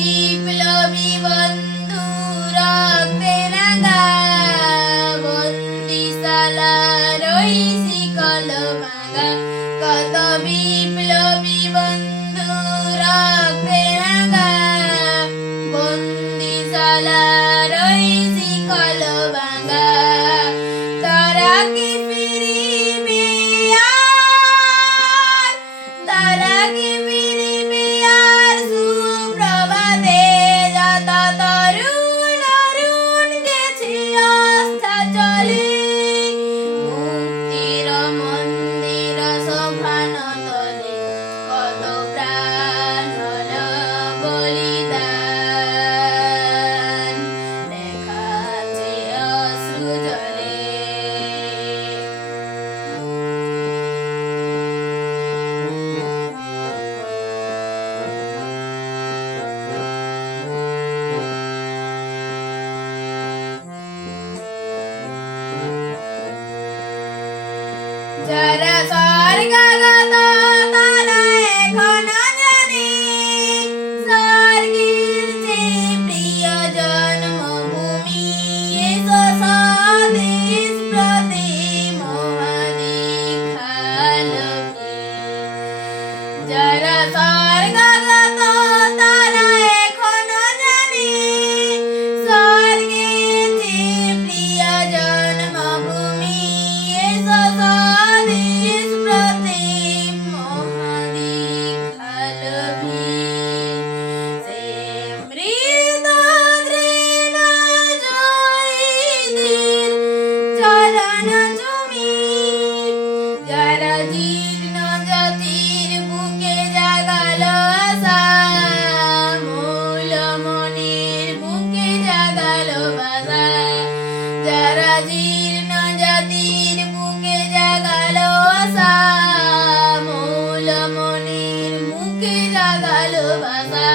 বিপ্লবী বন্ধু রক্তে রাঙা বন্দিশালার ওই শিকল ভাঙা কত বিপ্লবী বন্ধু রক্তে রাঙা বন্দিশালার ওই শিকল ভাঙা তারা কি ফিরিবে আর তারা কি ফিরিবে আর সুপ্রভাতে যত তরুণ অরুণ গেছে আস্থা চলে মুক্তির মন্দির সোপান তলে কত প্রাণ হলো বলিদান দেখাচ্ছে অশ্রু জলে যারা স্বর্গগত তারা এখনো জানে স্বর্গের যে প্রিয় জন্মভূমি এসো স্বদেশ প্রতি মহাদীক্ষালোকে যারা স্বর্গগত তারা এখনো জানে স্বর্গের যে প্রিয় জন্মভূমি এসো স্বদেশ প্রতি মহাদীক্ষালোকে সে মৃত দৃঢ় জয়ীদের চলন তুমি যারা জীর্ণ জাতির বুকে জাগালো আশা মূল মনের বুকে জাগালো বাসা যারা জীর্ণ জাতির বুকে জাগালো আশা মূল মনের মুখে জাগালো বাসা